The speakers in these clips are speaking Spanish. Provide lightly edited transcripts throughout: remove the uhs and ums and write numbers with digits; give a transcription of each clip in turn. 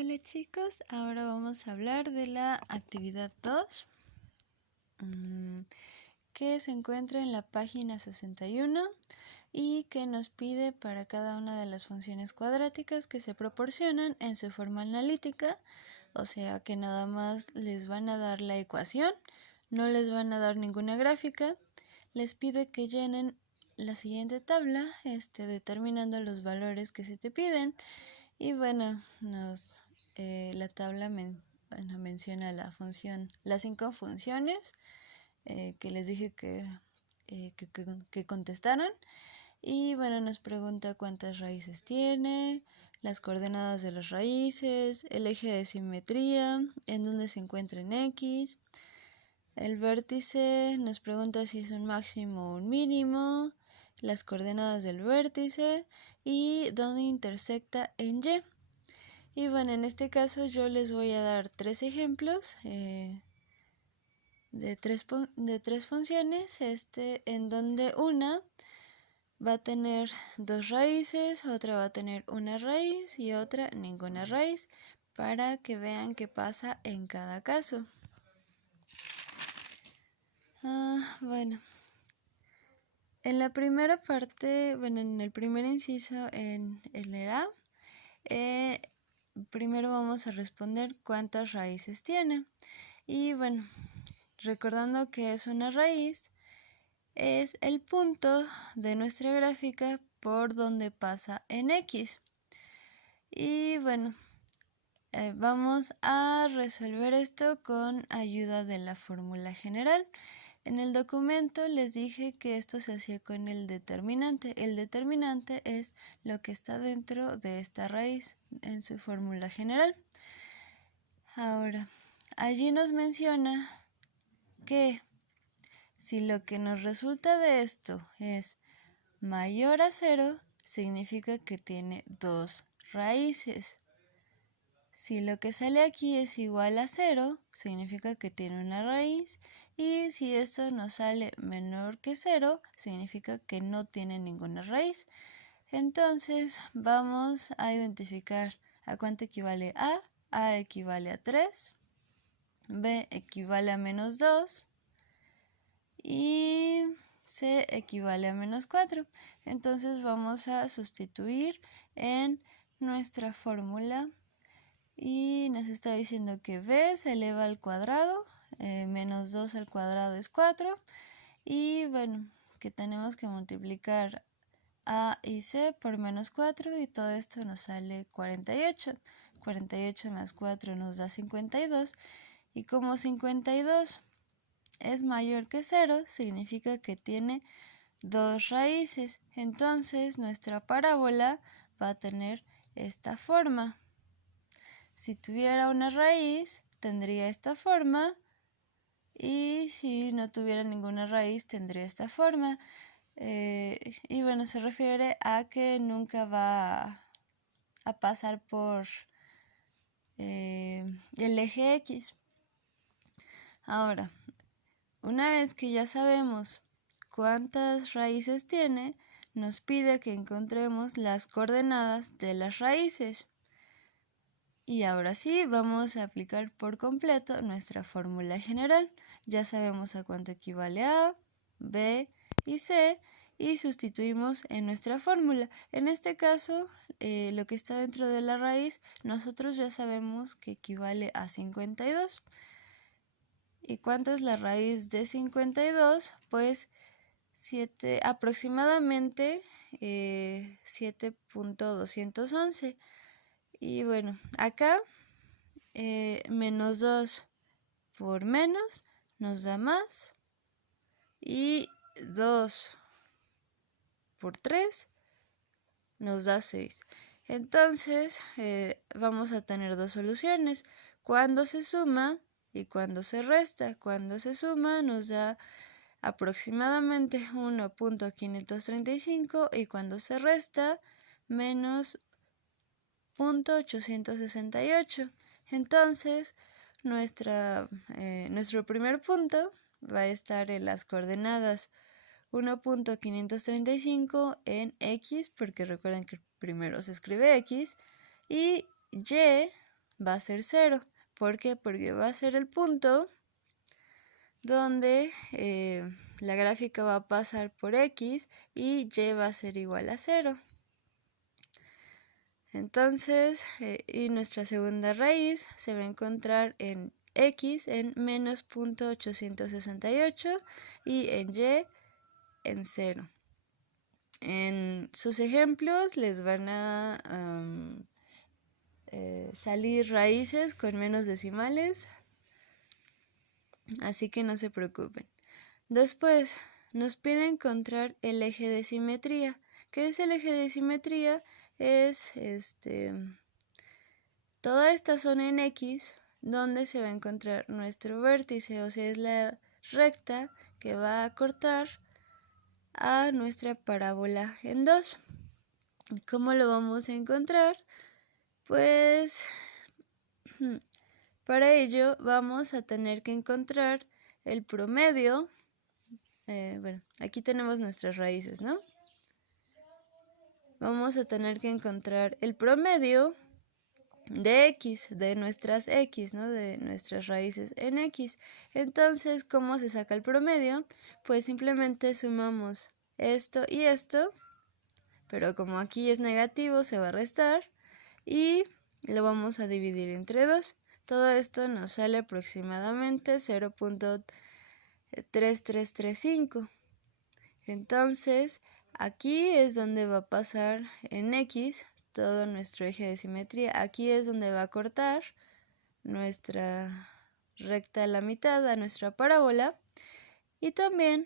Hola chicos, ahora vamos a hablar de la actividad 2 que se encuentra en la página 61 y que nos pide para cada una de las funciones cuadráticas que se proporcionan en su forma analítica, o sea que nada más les van a dar la ecuación, no les van a dar ninguna gráfica, les pide que llenen la siguiente tabla determinando los valores que se te piden. Y bueno, la tabla menciona las 5 funciones que les dije que contestaran. Y bueno, nos pregunta cuántas raíces tiene, las coordenadas de las raíces, el eje de simetría, en dónde se encuentra en X. El vértice nos pregunta si es un máximo o un mínimo, las coordenadas del vértice y dónde intersecta en Y. Y bueno, en este caso yo les voy a dar 3 ejemplos de tres funciones, en donde una va a tener 2 raíces, otra va a tener una raíz y otra ninguna raíz, para que vean qué pasa en cada caso. Bueno, en la primera parte, en el primer inciso en el A, primero vamos a responder cuántas raíces tiene. Y bueno, recordando que es una raíz, es el punto de nuestra gráfica por donde pasa en X. Y bueno, vamos a resolver esto con ayuda de la fórmula general. En el documento les dije que esto se hacía con el determinante. El determinante es lo que está dentro de esta raíz en su fórmula general. Ahora, allí nos menciona que si lo que nos resulta de esto es mayor a 0, significa que tiene 2 raíces. Si lo que sale aquí es igual a 0, significa que tiene una raíz. Y si esto nos sale menor que 0, significa que no tiene ninguna raíz. Entonces vamos a identificar a cuánto equivale A. A equivale a 3. B equivale a menos 2. Y C equivale a menos 4. Entonces vamos a sustituir en nuestra fórmula. Y nos está diciendo que B se eleva al cuadrado, menos 2 al cuadrado es 4. Y bueno, que tenemos que multiplicar A y C por menos 4 y todo esto nos sale 48. 48 más 4 nos da 52. Y como 52 es mayor que 0, significa que tiene 2 raíces. Entonces nuestra parábola va a tener esta forma. Si tuviera una raíz, tendría esta forma. Y si no tuviera ninguna raíz, tendría esta forma. Y bueno, se refiere a que nunca va a pasar por el eje X. Ahora, una vez que ya sabemos cuántas raíces tiene, nos pide que encontremos las coordenadas de las raíces. Y ahora sí, vamos a aplicar por completo nuestra fórmula general. Ya sabemos a cuánto equivale A, B y C y sustituimos en nuestra fórmula. En este caso, lo que está dentro de la raíz, nosotros ya sabemos que equivale a 52. ¿Y cuánto es la raíz de 52? Pues aproximadamente 7.211. Y bueno, acá menos 2 por menos nos da más. Y 2 por 3 nos da 6. Entonces vamos a tener dos soluciones. Cuando se suma y cuando se resta. Cuando se suma nos da aproximadamente 1.535 y cuando se resta menos 0.868. Entonces, nuestro primer punto va a estar en las coordenadas 1.535 en X, porque recuerden que primero se escribe X, y Y va a ser 0. ¿Por qué? Porque va a ser el punto donde la gráfica va a pasar por x y y va a ser igual a 0. Entonces, y nuestra segunda raíz se va a encontrar en x en menos 0.868 y en y en 0. En sus ejemplos les van a salir raíces con menos decimales, así que no se preocupen. Después nos pide encontrar el eje de simetría. ¿Qué es el eje de simetría? Es toda esta zona en X donde se va a encontrar nuestro vértice, o sea, es la recta que va a cortar a nuestra parábola en 2. ¿Cómo lo vamos a encontrar? Pues para ello vamos a tener que encontrar el promedio. Bueno, aquí tenemos nuestras raíces, ¿no? Vamos a tener que encontrar el promedio de x, de nuestras x, ¿no? De nuestras raíces en x. Entonces, ¿cómo se saca el promedio? Pues simplemente sumamos esto y esto, pero como aquí es negativo, se va a restar y lo vamos a dividir entre 2. Todo esto nos sale aproximadamente 0.3335. Entonces, aquí es donde va a pasar en X todo nuestro eje de simetría. Aquí es donde va a cortar nuestra recta a la mitad a nuestra parábola. Y también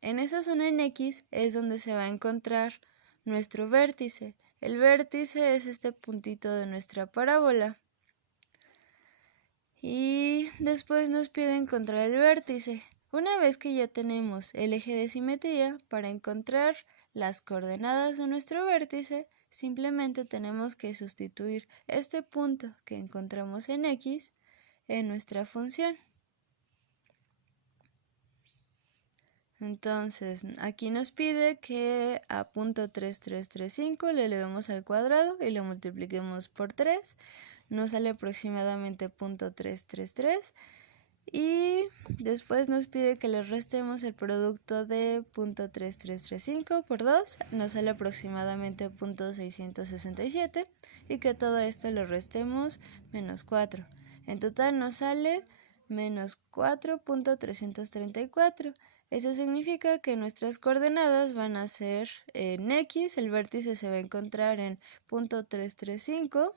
en esa zona en X es donde se va a encontrar nuestro vértice. El vértice es este puntito de nuestra parábola. Y después nos pide encontrar el vértice. Una vez que ya tenemos el eje de simetría, para encontrar las coordenadas de nuestro vértice, simplemente tenemos que sustituir este punto que encontramos en X en nuestra función. Entonces, aquí nos pide que a .3335 le elevemos al cuadrado y lo multipliquemos por 3. Nos sale aproximadamente 0.333 y después nos pide que le restemos el producto de 0.3335 por 2, nos sale aproximadamente 0.667 y que todo esto le restemos menos 4. En total nos sale menos 4.334. Eso significa que nuestras coordenadas van a ser en X, el vértice se va a encontrar en 0.335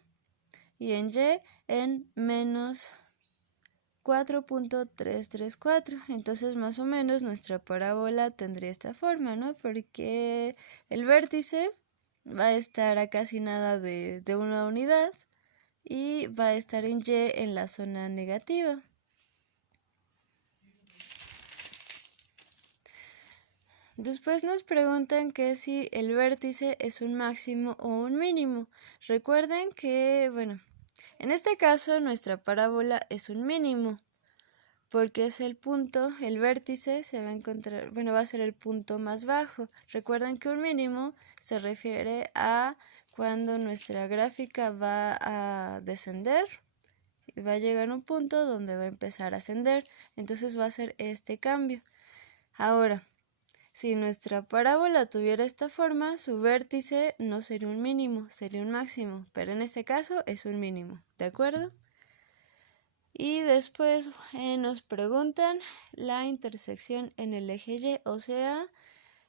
y en Y en menos 4.334. Entonces más o menos nuestra parábola tendría esta forma, ¿no? Porque el vértice va a estar a casi nada de una unidad y va a estar en Y en la zona negativa. Después nos preguntan que si el vértice es un máximo o un mínimo. Recuerden que, bueno, en este caso nuestra parábola es un mínimo, porque es el punto, el vértice se va a encontrar, bueno, va a ser el punto más bajo. Recuerden que un mínimo se refiere a cuando nuestra gráfica va a descender y va a llegar a un punto donde va a empezar a ascender. Entonces va a ser este cambio. Ahora, si nuestra parábola tuviera esta forma, su vértice no sería un mínimo, sería un máximo, pero en este caso es un mínimo, ¿de acuerdo? Y después nos preguntan la intersección en el eje Y, o sea,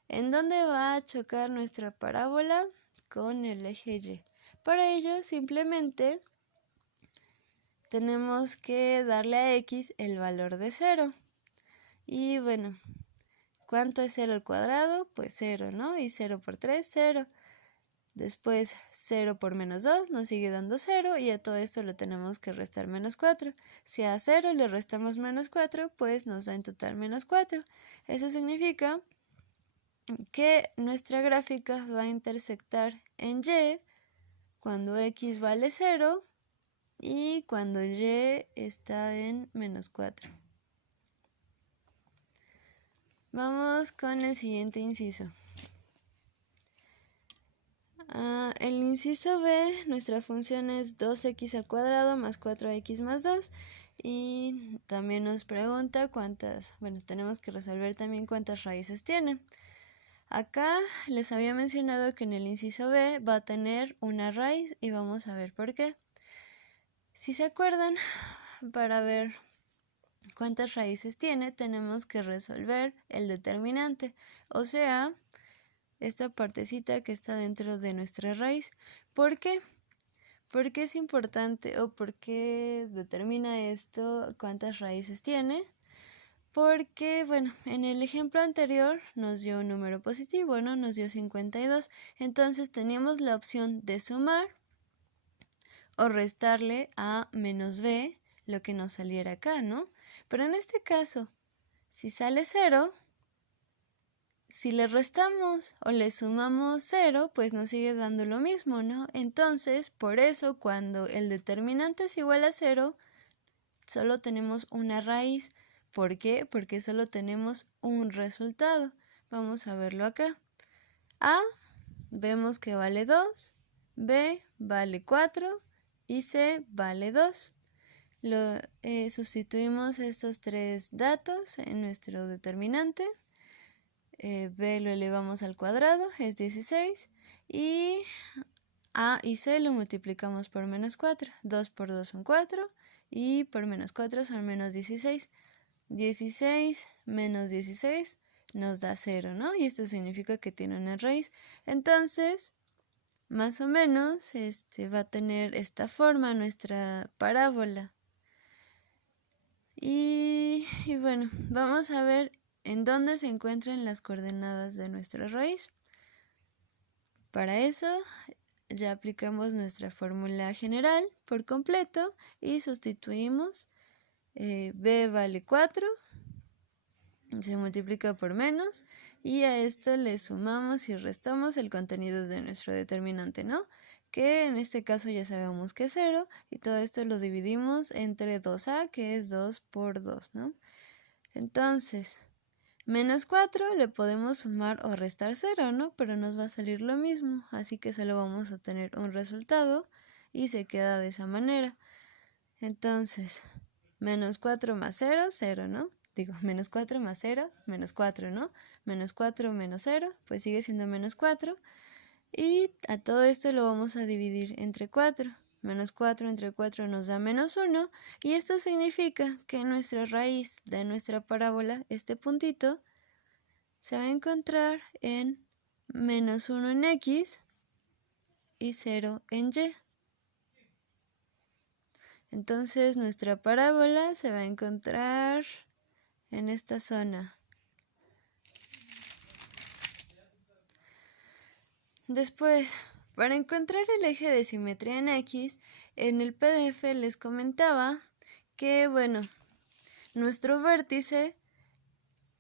¿en dónde va a chocar nuestra parábola con el eje Y? Para ello, simplemente tenemos que darle a X el valor de 0. Y bueno, ¿cuánto es 0 al cuadrado? Pues 0, ¿no? Y 0 por 3, 0. Después 0 por menos 2 nos sigue dando 0 y a todo esto le tenemos que restar menos 4. Si a 0 le restamos menos 4, pues nos da en total menos 4. Eso significa que nuestra gráfica va a intersectar en Y cuando X vale 0 y cuando Y está en menos 4. Vamos con el siguiente inciso. El inciso B, nuestra función es 2x al cuadrado más 4x más 2. Y también nos pregunta cuántas, tenemos que resolver también cuántas raíces tiene. Acá les había mencionado que en el inciso B va a tener una raíz y vamos a ver por qué. Si se acuerdan, para ver cuántas raíces tiene, tenemos que resolver el determinante, o sea, esta partecita que está dentro de nuestra raíz. ¿Por qué? ¿Por qué es importante o por qué determina esto cuántas raíces tiene? Porque, en el ejemplo anterior nos dio un número positivo, ¿no? Nos dio 52. Entonces teníamos la opción de sumar o restarle a menos b lo que nos saliera acá, ¿no? Pero en este caso, si sale 0, si le restamos o le sumamos 0, pues nos sigue dando lo mismo, ¿no? Entonces, por eso, cuando el determinante es igual a 0, solo tenemos una raíz. ¿Por qué? Porque solo tenemos un resultado. Vamos a verlo acá. A, vemos que vale 2, B vale 4 y C vale 2. Sustituimos estos tres datos en nuestro determinante. B lo elevamos al cuadrado, es 16. Y A y C lo multiplicamos por menos 4. 2 por 2 son 4 y por menos 4 son menos 16. 16 menos 16 nos da 0, ¿no? Y esto significa que tiene una raíz. Entonces, más o menos, va a tener esta forma nuestra parábola. Y bueno, vamos a ver en dónde se encuentran las coordenadas de nuestra raíz. Para eso ya aplicamos nuestra fórmula general por completo y sustituimos b vale 4, se multiplica por menos y a esto le sumamos y restamos el contenido de nuestro determinante, ¿no? Que en este caso ya sabemos que es 0 y todo esto lo dividimos entre 2a, que es 2 por 2, ¿no? Entonces, menos 4 le podemos sumar o restar 0, ¿no? Pero nos va a salir lo mismo, así que solo vamos a tener un resultado y se queda de esa manera. Entonces, menos 4 más 0, 0, ¿no? Digo, menos 4 más 0, menos 4, ¿no? Menos 4 menos 0, pues sigue siendo menos 4. Y a todo esto lo vamos a dividir entre 4. Menos 4 entre 4 nos da menos 1. Y esto significa que nuestra raíz de nuestra parábola, este puntito, se va a encontrar en menos 1 en x y 0 en y. Entonces nuestra parábola se va a encontrar en esta zona. Después, para encontrar el eje de simetría en X, en el PDF les comentaba que, nuestro vértice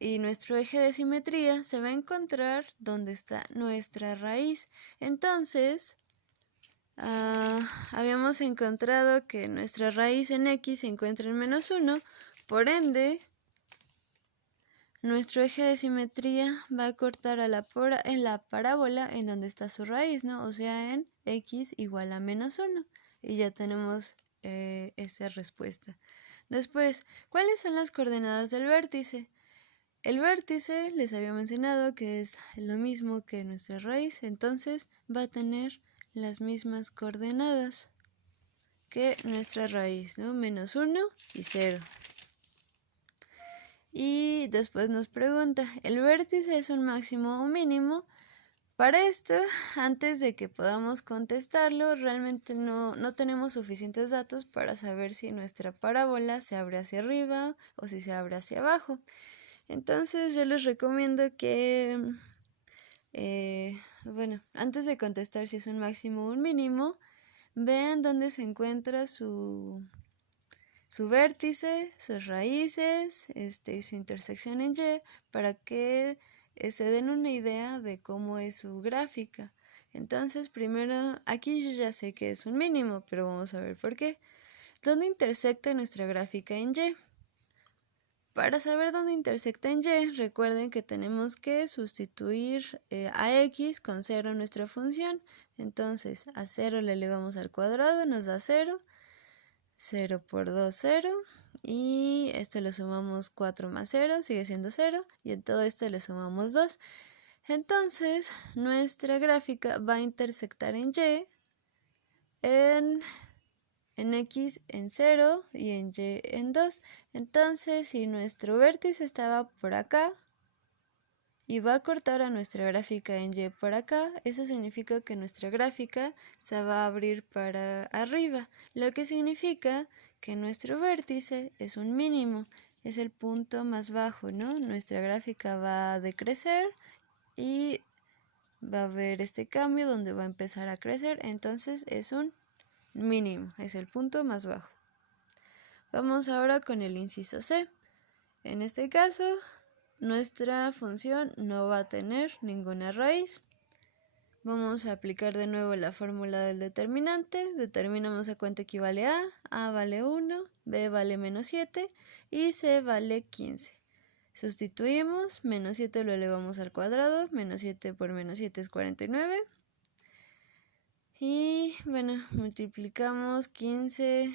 y nuestro eje de simetría se va a encontrar donde está nuestra raíz. Entonces, habíamos encontrado que nuestra raíz en X se encuentra en menos 1, por ende, nuestro eje de simetría va a cortar en la parábola en donde está su raíz, ¿no? O sea, en x igual a menos 1. Y ya tenemos esa respuesta. Después, ¿cuáles son las coordenadas del vértice? El vértice les había mencionado que es lo mismo que nuestra raíz, entonces va a tener las mismas coordenadas que nuestra raíz, ¿no? Menos 1 y 0. Y después nos pregunta, ¿el vértice es un máximo o un mínimo? Para esto, antes de que podamos contestarlo, realmente no tenemos suficientes datos para saber si nuestra parábola se abre hacia arriba o si se abre hacia abajo. Entonces yo les recomiendo que, antes de contestar si es un máximo o un mínimo, vean dónde se encuentra su vértice, sus raíces y su intersección en Y para que se den una idea de cómo es su gráfica. Entonces, primero, aquí yo ya sé que es un mínimo, pero vamos a ver por qué. ¿Dónde intersecta nuestra gráfica en Y? Para saber dónde intersecta en y, recuerden que tenemos que sustituir a x con 0 en nuestra función. Entonces, a 0 le elevamos al cuadrado, nos da 0. 0 por 2, 0. Y esto le sumamos 4 más 0, sigue siendo 0. Y en todo esto le sumamos 2. Entonces, nuestra gráfica va a intersectar en y, en x en 0 y en y en 2. Entonces, si nuestro vértice estaba por acá y va a cortar a nuestra gráfica en y por acá, eso significa que nuestra gráfica se va a abrir para arriba, lo que significa que nuestro vértice es un mínimo, es el punto más bajo, ¿no? Nuestra gráfica va a decrecer y va a haber este cambio donde va a empezar a crecer, entonces es un mínimo, es el punto más bajo. Vamos ahora con el inciso C. En este caso, nuestra función no va a tener ninguna raíz. Vamos a aplicar de nuevo la fórmula del determinante. Determinamos a cuánto equivale A vale 1, B vale menos 7 y C vale 15. Sustituimos, menos 7 lo elevamos al cuadrado, menos 7 por menos 7 es 49. Y bueno, multiplicamos 15,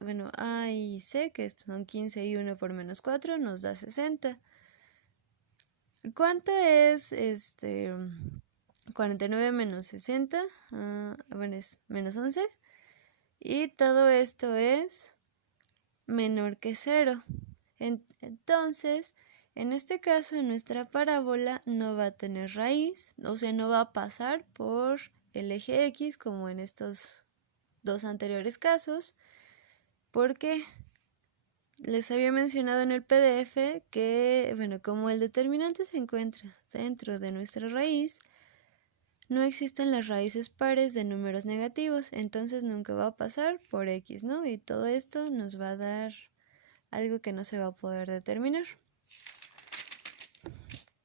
bueno, A y C, que son 15 y 1 por menos 4, nos da 60. ¿Cuánto es 49 menos 60? Bueno, es menos 11. Y todo esto es menor que 0. Entonces, en este caso, en nuestra parábola no va a tener raíz, o sea, no va a pasar por el eje X como en estos dos anteriores casos, porque les había mencionado en el PDF que, bueno, como el determinante se encuentra dentro de nuestra raíz, no existen las raíces pares de números negativos, entonces nunca va a pasar por X, ¿no? Y todo esto nos va a dar algo que no se va a poder determinar.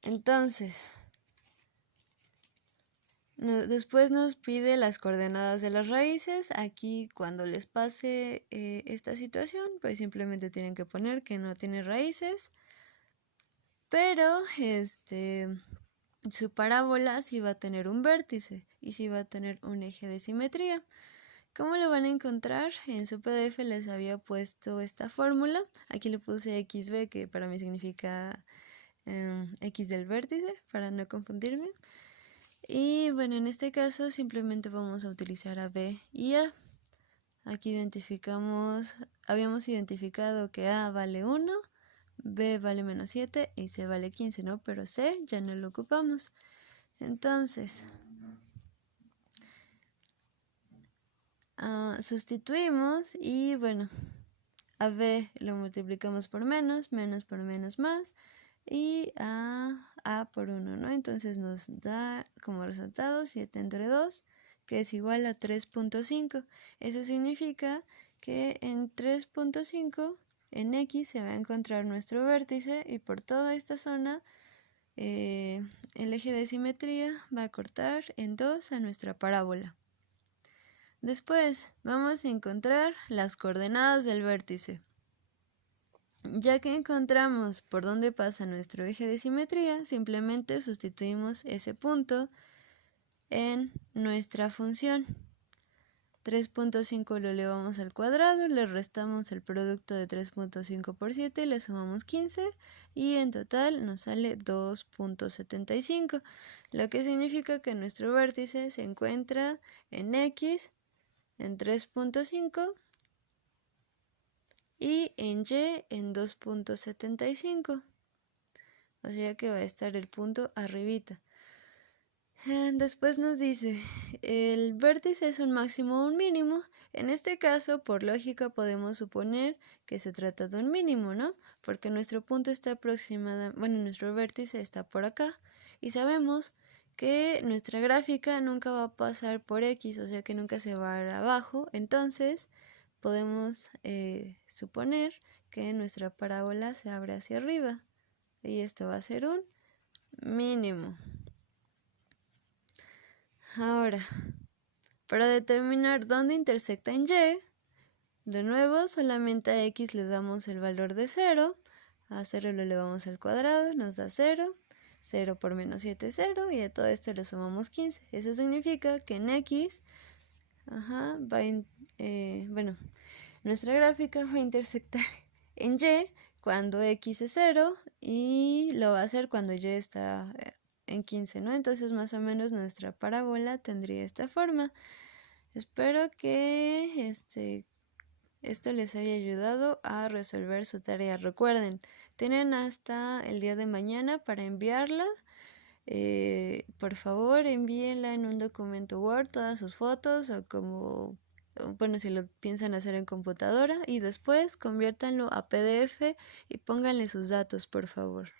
Entonces, después nos pide las coordenadas de las raíces. Aquí cuando les pase esta situación, pues simplemente tienen que poner que no tiene raíces. Pero su parábola sí va a tener un vértice y sí va a tener un eje de simetría. ¿Cómo lo van a encontrar? En su PDF les había puesto esta fórmula. Aquí le puse XB, que para mí significa X del vértice, para no confundirme. Y bueno, en este caso simplemente vamos a utilizar a B y A. Aquí habíamos identificado que A vale 1, B vale menos 7 y C vale 15, ¿no? Pero C ya no lo ocupamos. Entonces, sustituimos y bueno, a B lo multiplicamos por menos por menos más y a por 1, ¿no? Entonces nos da como resultado 7 entre 2, que es igual a 3.5. Eso significa que en 3.5 en X se va a encontrar nuestro vértice y por toda esta zona el eje de simetría va a cortar en 2 a nuestra parábola. Después vamos a encontrar las coordenadas del vértice. Ya que encontramos por dónde pasa nuestro eje de simetría, simplemente sustituimos ese punto en nuestra función. 3.5 lo elevamos al cuadrado, le restamos el producto de 3.5 por 7 y le sumamos 15 y en total nos sale 2.75, lo que significa que nuestro vértice se encuentra en X en 3.5 y en Y en 2.75. O sea que va a estar el punto arribita. Después nos dice, el vértice es un máximo o un mínimo. En este caso, por lógica, podemos suponer que se trata de un mínimo, ¿no? Porque nuestro punto está aproximadamente, bueno, nuestro vértice está por acá. Y sabemos que nuestra gráfica nunca va a pasar por X, o sea que nunca se va a ir abajo. Entonces, podemos suponer que nuestra parábola se abre hacia arriba. Y esto va a ser un mínimo. Ahora, para determinar dónde intersecta en Y, de nuevo solamente a X le damos el valor de 0, A 0 lo elevamos al cuadrado, nos da 0. 0 por menos 7 es 0 y a todo esto le sumamos 15. Eso significa que en X, nuestra gráfica va a intersectar en Y cuando X es 0 y lo va a hacer cuando Y está en 15, ¿no? Entonces más o menos nuestra parábola tendría esta forma. Espero que esto les haya ayudado a resolver su tarea. Recuerden, tienen hasta el día de mañana para enviarla. Por favor, envíenla en un documento Word, todas sus fotos si lo piensan hacer en computadora y después conviértanlo a PDF y pónganle sus datos, por favor.